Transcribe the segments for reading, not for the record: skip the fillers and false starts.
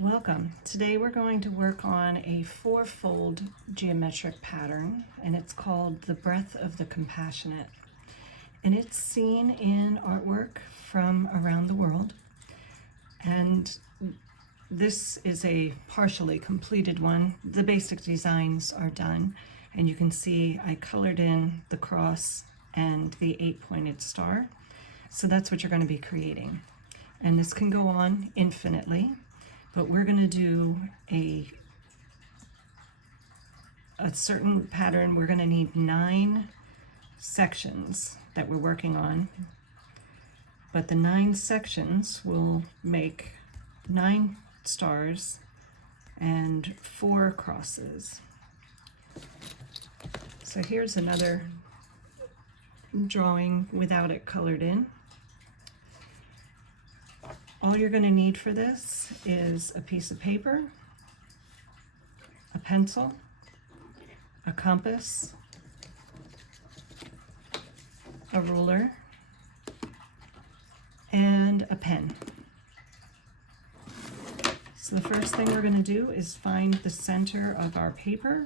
Welcome. Today we're going to work on a four-fold geometric pattern, and it's called the Breath of the Compassionate. And it's seen in artwork from around the world. And this is a partially completed one. The basic designs are done, and you can see I colored in the cross and the 8-pointed star. So that's what you're going to be creating. And this can go on infinitely. But we're going to do a certain pattern. We're going to need 9 sections that we're working on. But the 9 sections will make 9 stars and 4 crosses. So here's another drawing without it colored in. All you're going to need for this is a piece of paper, a pencil, a compass, a ruler, and a pen. So the first thing we're going to do is find the center of our paper.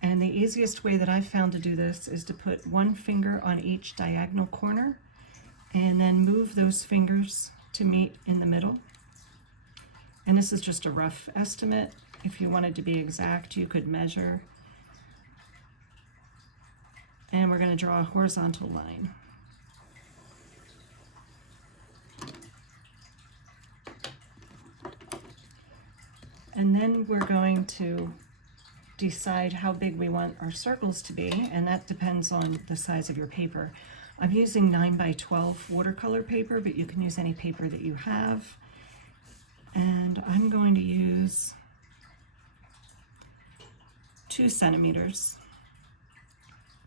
And the easiest way that I've found to do this is to put one finger on each diagonal corner and then move those fingers to meet in the middle. And this is just a rough estimate. If you wanted to be exact, you could measure. And we're going to draw a horizontal line. And then we're going to decide how big we want our circles to be, and that depends on the size of your paper. I'm using 9x12 watercolor paper, but you can use any paper that you have. And I'm going to use 2 centimeters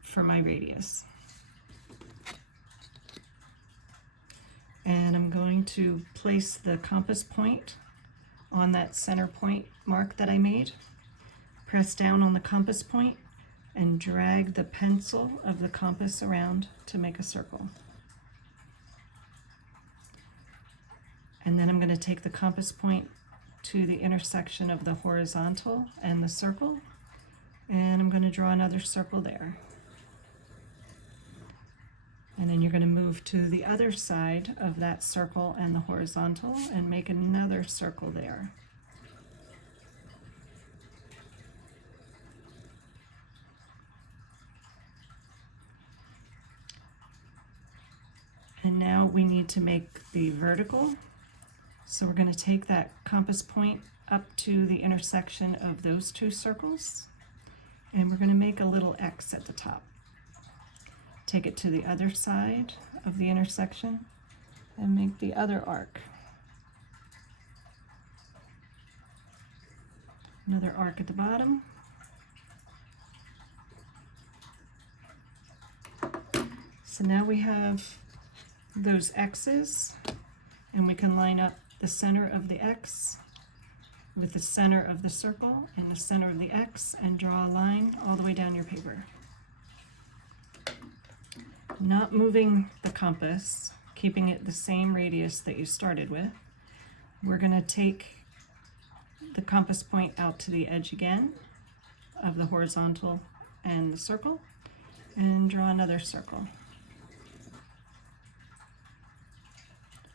for my radius. And I'm going to place the compass point on that center point mark that I made. Press down on the compass point and drag the pencil of the compass around to make a circle. And then I'm going to take the compass point to the intersection of the horizontal and the circle, and I'm going to draw another circle there. And then you're going to move to the other side of that circle and the horizontal and make another circle there. And now we need to make the vertical. So we're going to take that compass point up to the intersection of those 2 circles, and we're going to make a little X at the top. Take it to the other side of the intersection and make the other arc. Another arc at the bottom. So now we have those X's, and we can line up the center of the X with the center of the circle and the center of the X and draw a line all the way down your paper. Not moving the compass, keeping it the same radius that you started with. We're going to take the compass point out to the edge again of the horizontal and the circle and draw another circle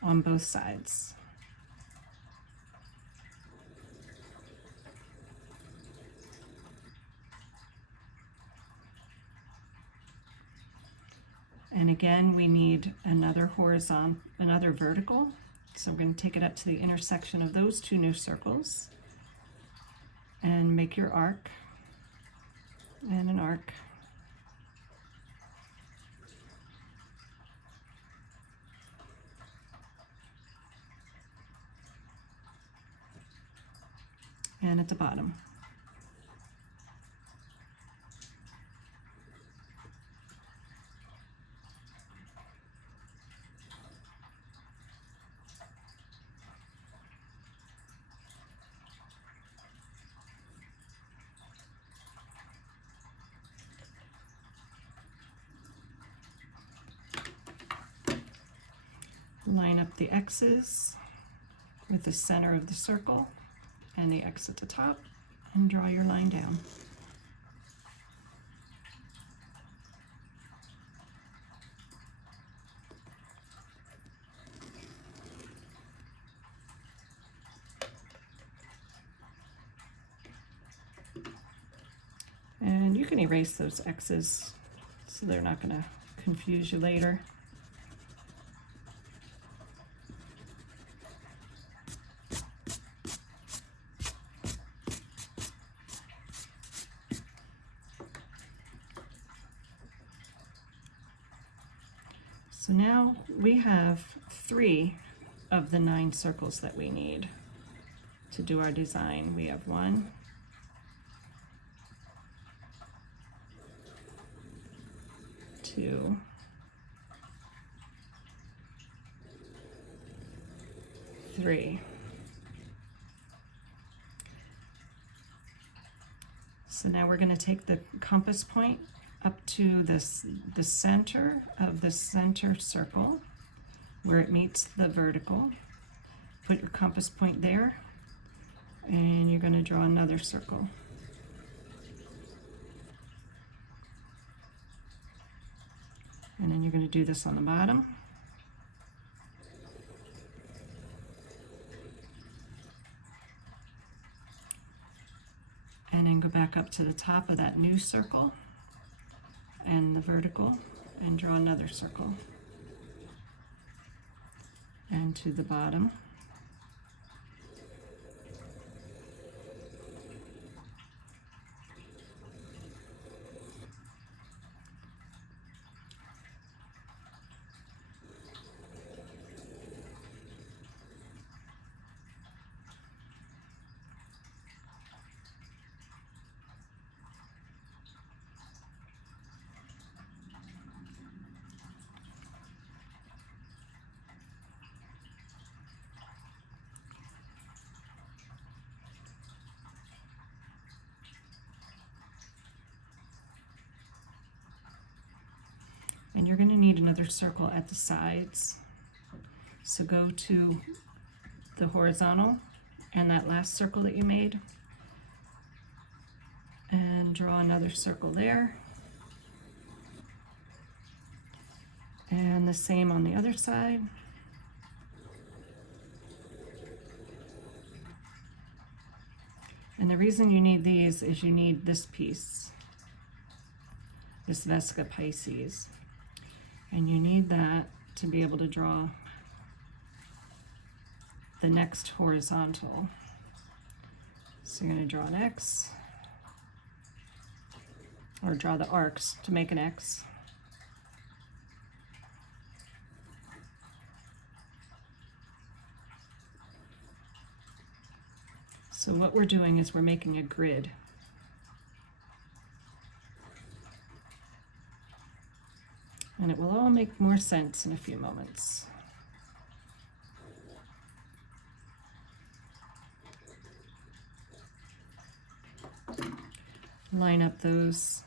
on both sides. And again, we need another vertical. So we're going to take it up to the intersection of those 2 new circles and make your arc and an arc. And at the bottom. Line up the X's with the center of the circle and the X at the top, and draw your line down. And you can erase those X's so they're not going to confuse you later. So now we have 3 of the 9 circles that we need to do our design. We have 1, 2, 3. So now we're going to take the compass point up to the center of the center circle where it meets the vertical. Put your compass point there, and you're going to draw another circle. And then you're going to do this on the bottom. And then go back up to the top of that new circle and the vertical and draw another circle. And to the bottom. And you're going to need another circle at the sides. So go to the horizontal and that last circle that you made, and draw another circle there. And the same on the other side. And the reason you need these is you need this piece, this Vesica Pisces. And you need that to be able to draw the next horizontal. So you're going to draw an X, or draw the arcs to make an X. So what we're doing is we're making a grid. And it will all make more sense in a few moments. Line up those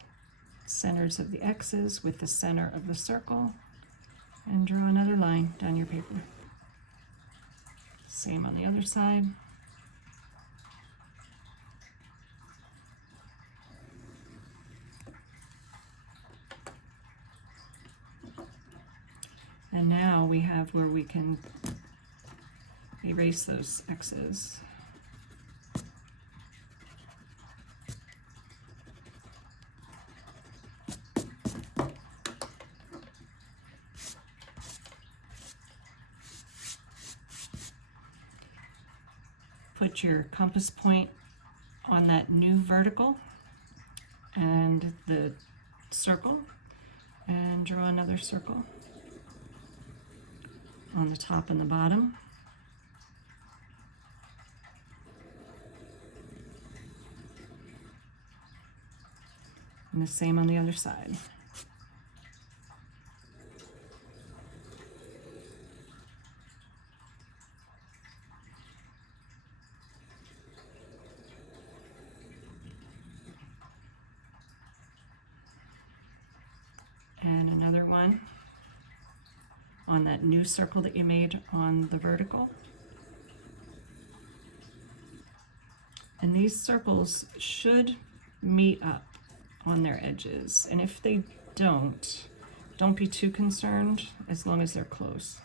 centers of the X's with the center of the circle and draw another line down your paper. Same on the other side. And now we have where we can erase those X's. Put your compass point on that new vertical and the circle, and draw another circle on the top and the bottom. And the same on the other side. And another one on that new circle that you made on the vertical. And these circles should meet up on their edges. And if they don't be too concerned as long as they're close.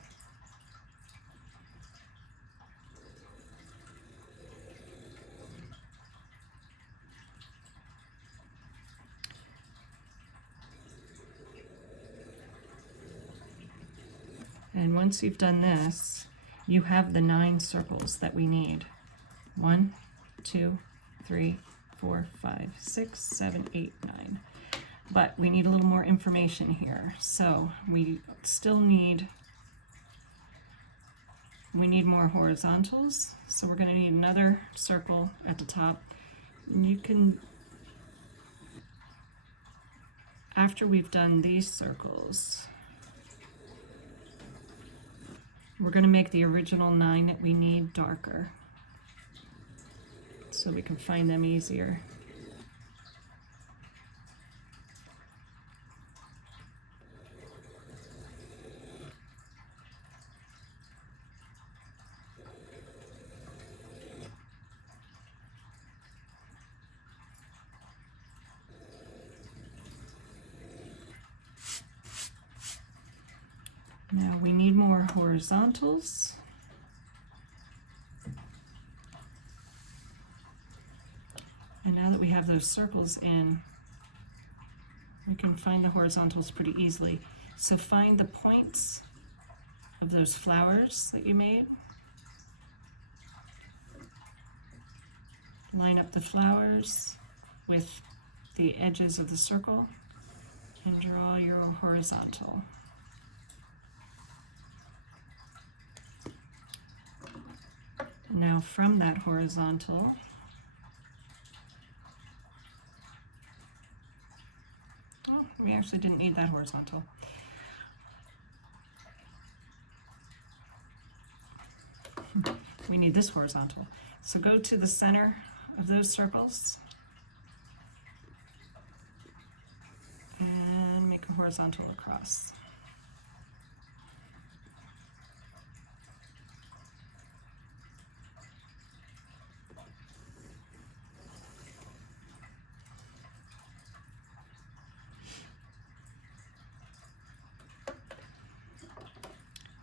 And once you've done this, you have the 9 circles that we need. 1, 2, 3, 4, 5, 6, 7, 8, 9. But we need a little more information here. So we still need more horizontals. So we're going to need another circle at the top. And you can, after we've done these circles, we're going to make the original 9 that we need darker so we can find them easier. Now we need more horizontals. And now that we have those circles in, we can find the horizontals pretty easily. So find the points of those flowers that you made. Line up the flowers with the edges of the circle and draw your horizontal. Now from that horizontal, oh, we actually didn't need that horizontal. We need this horizontal. So go to the center of those circles and make a horizontal across.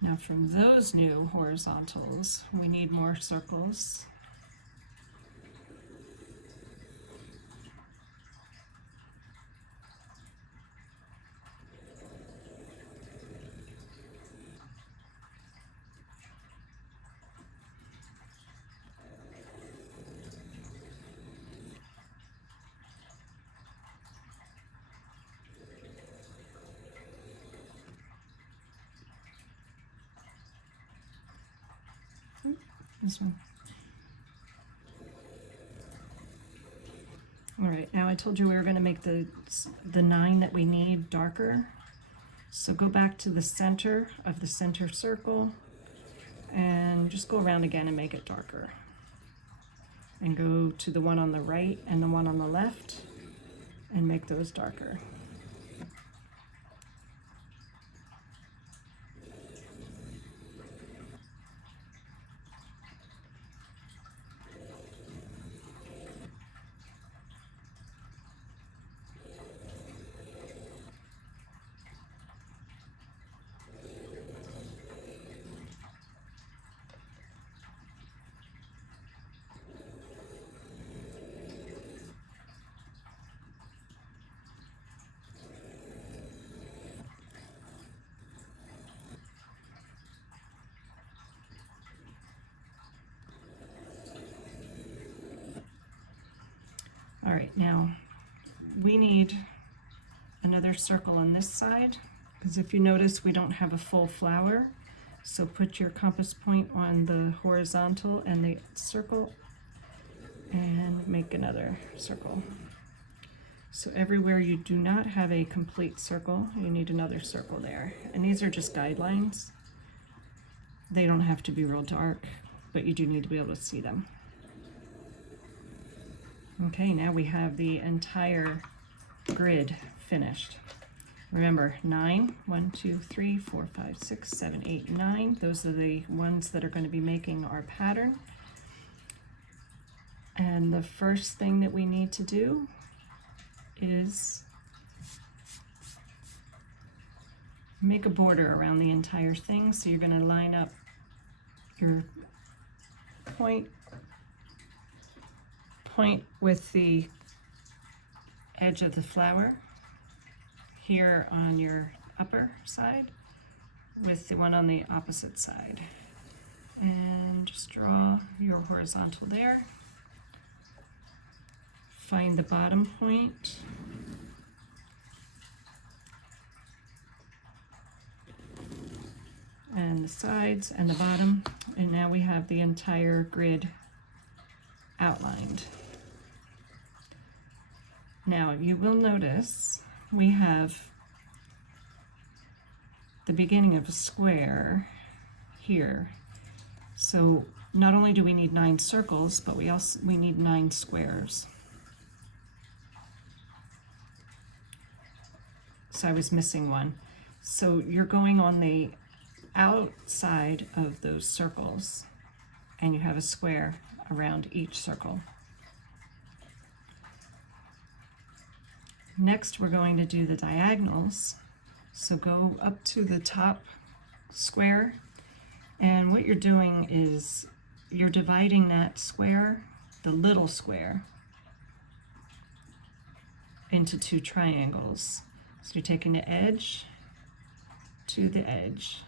Now from those new horizontals, we need more circles. This one. All right, now I told you we were going to make the 9 that we need darker. So go back to the center of the center circle and just go around again and make it darker. And go to the one on the right and the one on the left and make those darker. All right, now we need another circle on this side, because if you notice we don't have a full flower. So put your compass point on the horizontal and the circle and make another circle. So everywhere you do not have a complete circle, you need another circle there. And these are just guidelines. They don't have to be real dark, but you do need to be able to see them. Okay, now we have the entire grid finished. Remember, 9, 1, 2, 3, 4, 5, 6, 7, 8, 9. Those are the ones that are going to be making our pattern. And the first thing that we need to do is make a border around the entire thing. So you're going to line up your point with the edge of the flower here on your upper side with the one on the opposite side. And just draw your horizontal there. Find the bottom point. And the sides and the bottom. And now we have the entire grid outlined. Now you will notice we have the beginning of a square here. So not only do we need 9 circles, but we need 9 squares. So I was missing one. So you're going on the outside of those circles, and you have a square around each circle. Next, we're going to do the diagonals. So go up to the top square, and what you're doing is you're dividing that square, the little square, into 2 triangles. So you're taking the edge to the edge.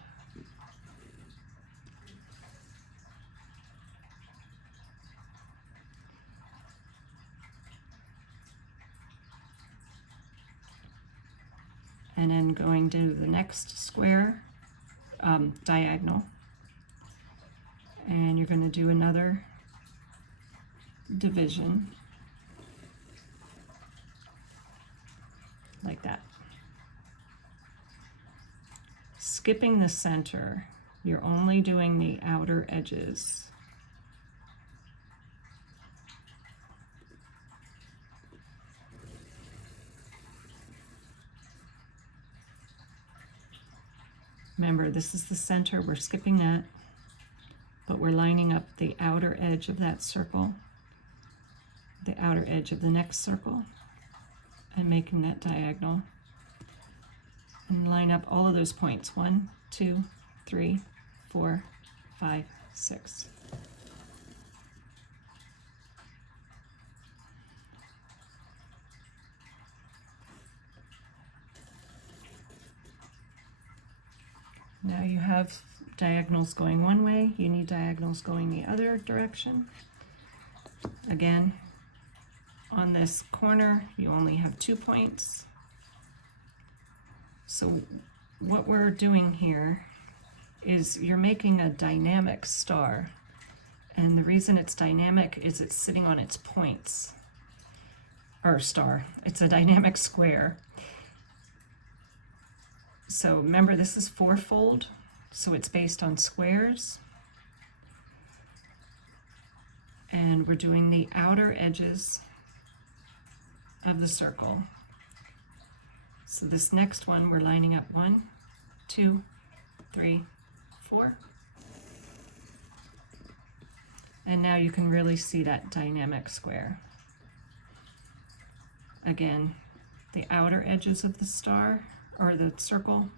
And then going to the next square, diagonal. And you're going to do another division like that. Skipping the center, you're only doing the outer edges. Remember, this is the center, we're skipping that, but we're lining up the outer edge of that circle, the outer edge of the next circle, and making that diagonal. And line up all of those points. 1, 2, 3, 4, 5, 6. Now you have diagonals going one way, you need diagonals going the other direction. Again, on this corner, you only have 2 points. So what we're doing here is you're making a dynamic star. And the reason it's dynamic is it's sitting on its points. Or star, it's a dynamic square. So remember, this is 4-fold, so it's based on squares. And we're doing the outer edges of the circle. So this next one, we're lining up 1, 2, 3, 4. And now you can really see that dynamic square. Again, the outer edges of the star, or the circle.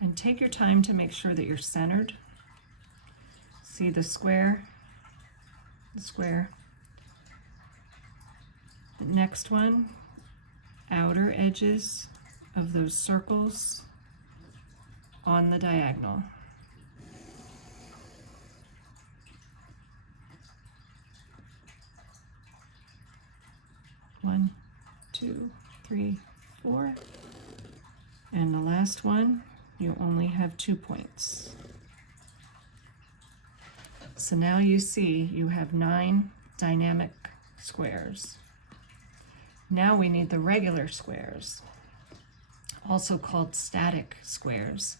And take your time to make sure that you're centered. See the square, the square. The next one, outer edges of those circles on the diagonal. One, 2, 3, 4. And the last one, you only have 2 points. So now you see you have 9 dynamic squares. Now we need the regular squares, also called static squares.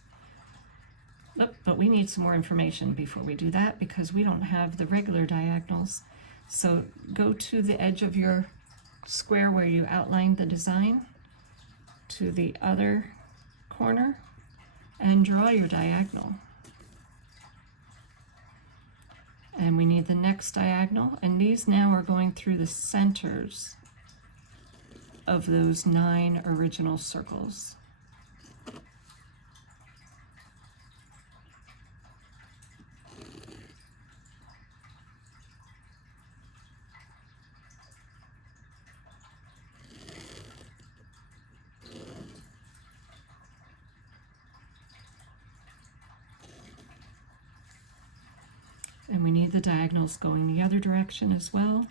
But we need some more information before we do that, because we don't have the regular diagonals. So go to the edge of your square where you outlined the design, to the other corner, and draw your diagonal. And we need the next diagonal, and these now are going through the centers of those 9 original circles. And we need the diagonals going the other direction as well.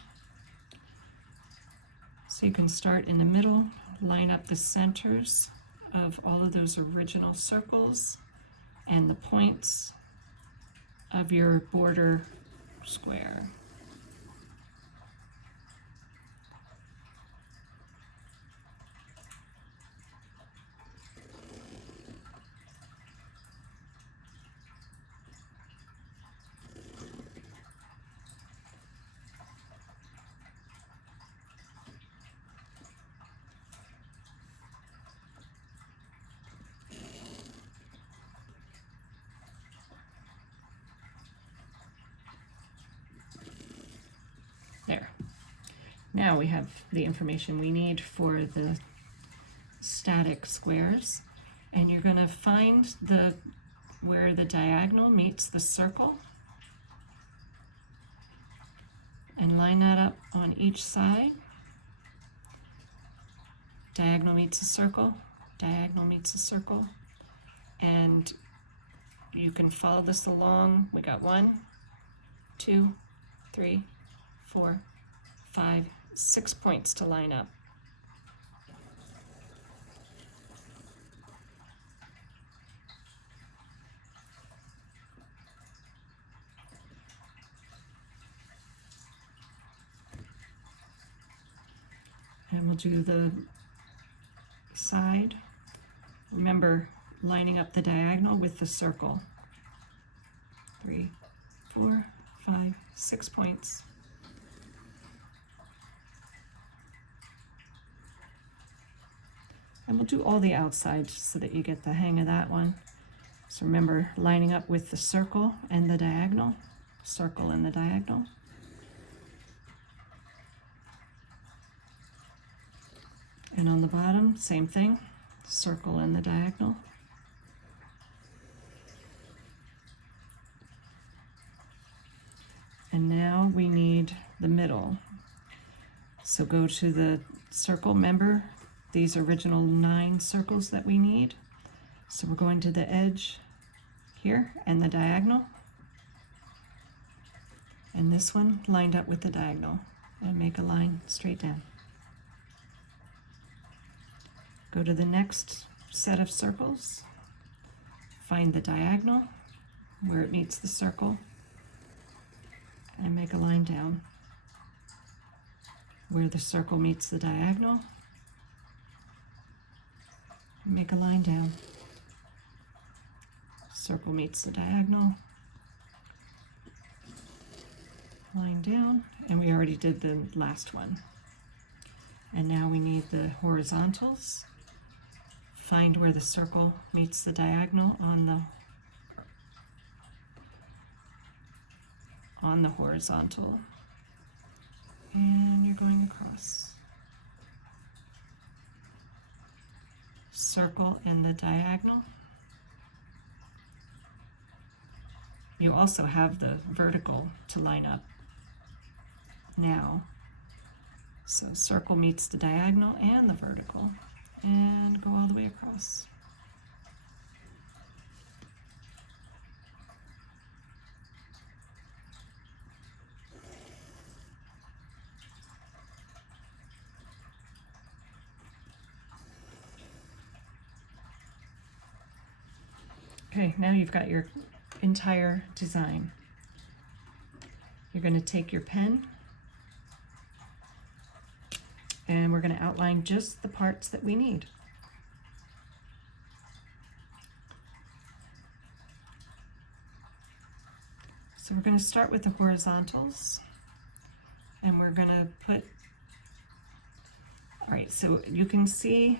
So you can start in the middle, line up the centers of all of those original circles and the points of your border square. There. Now we have the information we need for the static squares, and you're going to find where the diagonal meets the circle and line that up on each side. Diagonal meets a circle, diagonal meets a circle, and you can follow this along. We got 1, 2, 3, 4, 5, 6 points to line up. And we'll do the side. Remember, lining up the diagonal with the circle. 3, 4, 5, 6 points. And we'll do all the outsides so that you get the hang of that one. So remember, lining up with the circle and the diagonal, circle and the diagonal. And on the bottom, same thing, circle and the diagonal. And now we need the middle. So go to the circle, remember these original 9 circles that we need. So we're going to the edge here and the diagonal. And this one lined up with the diagonal, and make a line straight down. Go to the next set of circles, find the diagonal where it meets the circle, and make a line down. Where the circle meets the diagonal, make a line down. Circle meets the diagonal, line down, and we already did the last one. And now we need the horizontals. Find where the circle meets the diagonal on the horizontal, and you're going across. Circle in the diagonal. You also have the vertical to line up now. So circle meets the diagonal and the vertical, and go all the way across. Okay, now you've got your entire design. You're going to take your pen and we're going to outline just the parts that we need. So we're going to start with the horizontals, and we're going to put, all right, so you can see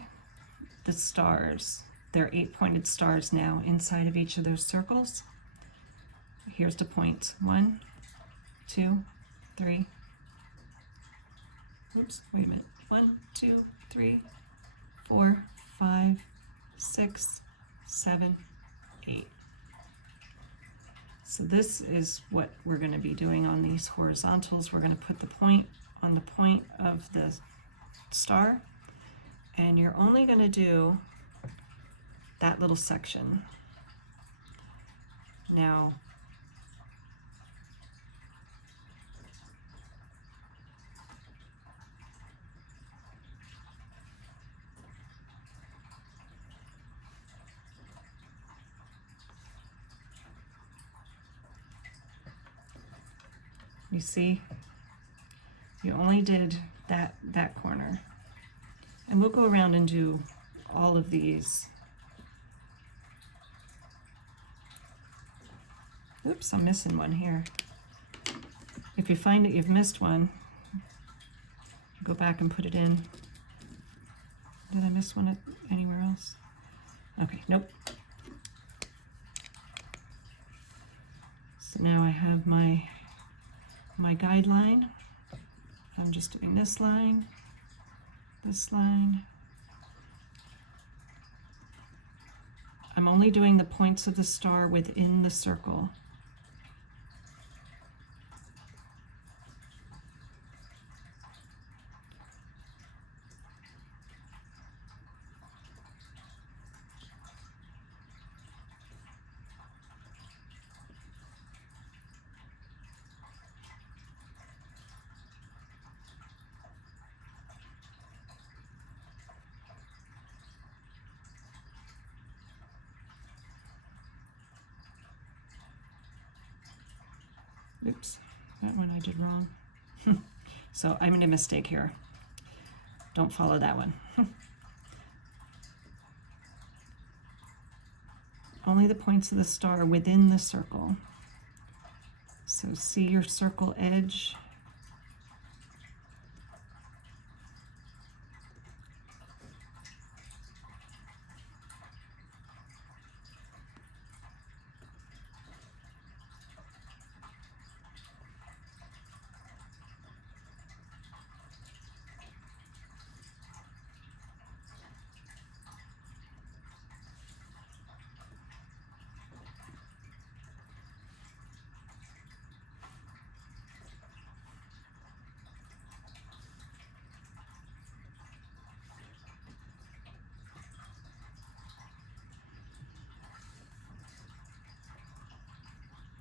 the stars there are 8 pointed stars now inside of each of those circles. Here's the points. 1, 2, 3. Oops, wait a minute. 1, 2, 3, 4, 5, 6, 7, 8. So this is what we're going to be doing on these horizontals. We're going to put the point on the point of the star, and you're only going to do that little section. Now, you see, you only did that corner. And we'll go around and do all of these. Oops, I'm missing one here. If you find that you've missed one, go back and put it in. Did I miss one anywhere else? Okay, nope. So now I have my guideline. I'm just doing this line, this line. I'm only doing the points of the star within the circle. Oops, that one I did wrong. So I made a mistake here. Don't follow that one. Only the points of the star within the circle. So see your circle edge.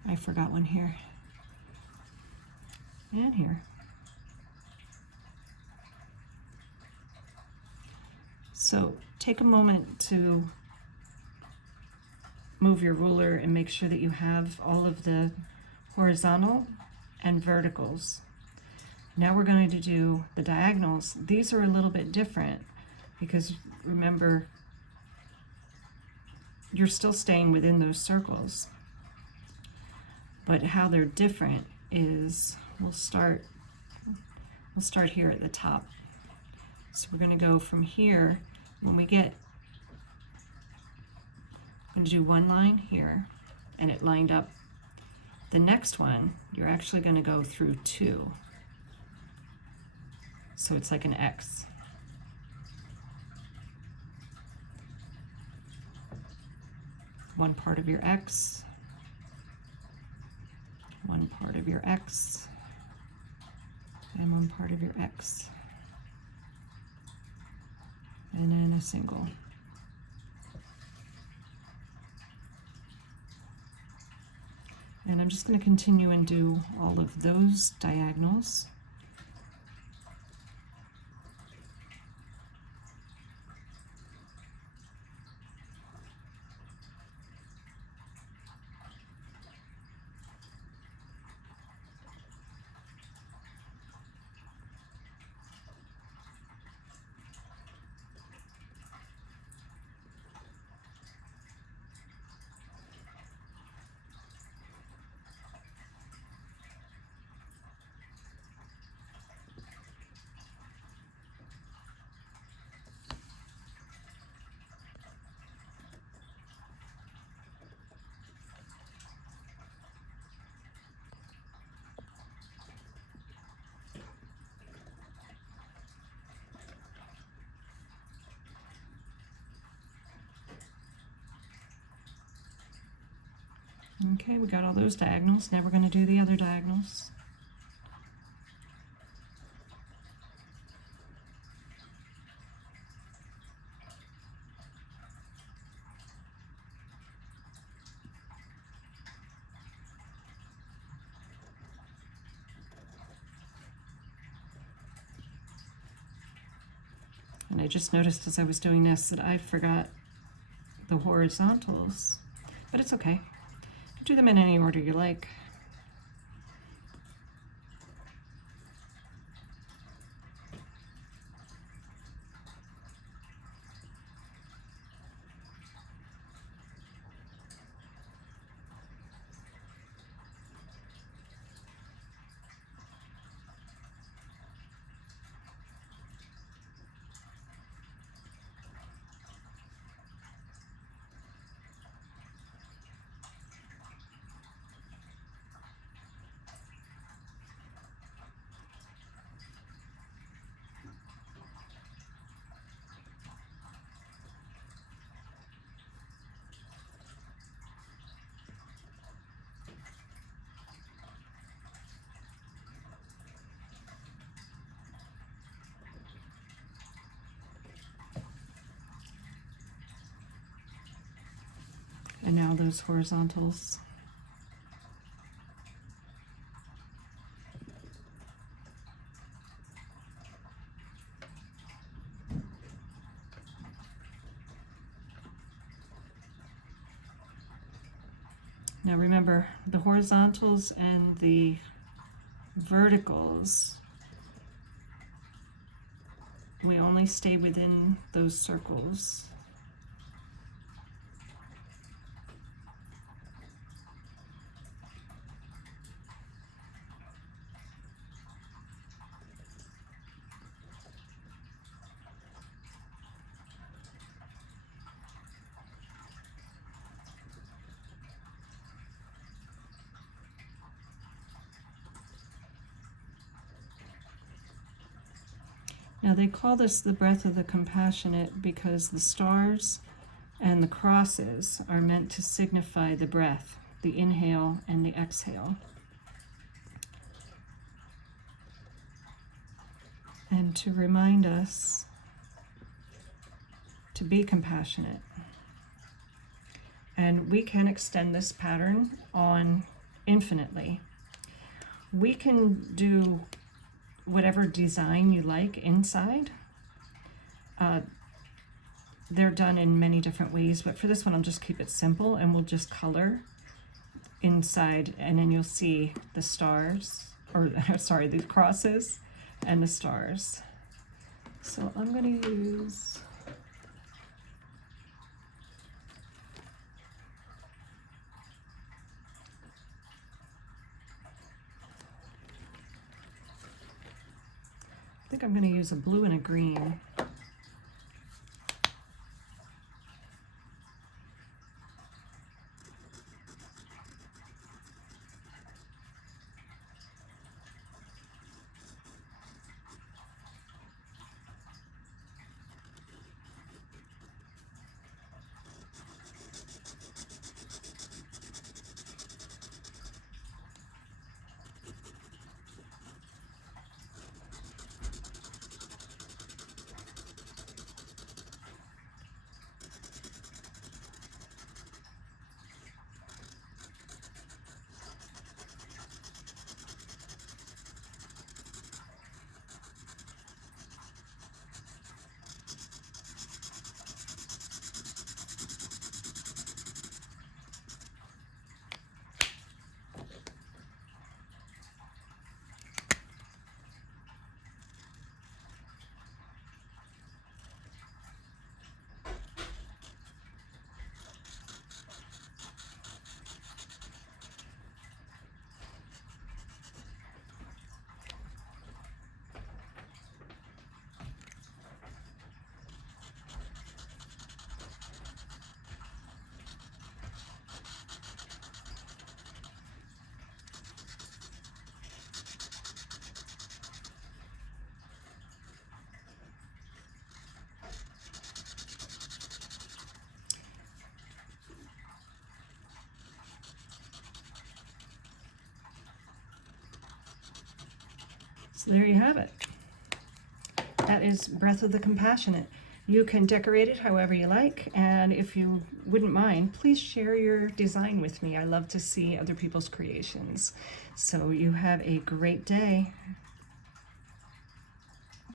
I forgot one here and here. So take a moment to move your ruler and make sure that you have all of the horizontal and verticals. Now we're going to do the diagonals. These are a little bit different because remember, you're still staying within those circles. But how they're different is we'll start here at the top. So we're going to go from here. When we get, I'm going to do one line here, and it lined up. The next one, you're actually going to go through 2. So it's like an X. One part of your X. One part of your X, and one part of your X, and then a single. And I'm just going to continue and do all of those diagonals. Okay, we got all those diagonals. Now we're going to do the other diagonals. And I just noticed as I was doing this that I forgot the horizontals, but it's okay. Do them in any order you like. And now those horizontals. Now remember, the horizontals and the verticals, we only stay within those circles. Now they call this the breath of the compassionate because the stars and the crosses are meant to signify the breath, the inhale and the exhale. And to remind us to be compassionate. And we can extend this pattern on infinitely. We can do whatever design you like inside. They're done in many different ways, but for this one I'll just keep it simple and we'll just color inside, and then you'll see the stars, or sorry, the crosses and the stars. So I'm going to use I think I'm going to use a blue and a green. So there you have it. That is Breath of the Compassionate. You can decorate it however you like, and if you wouldn't mind, please share your design with me. I love to see other people's creations. So you have a great day.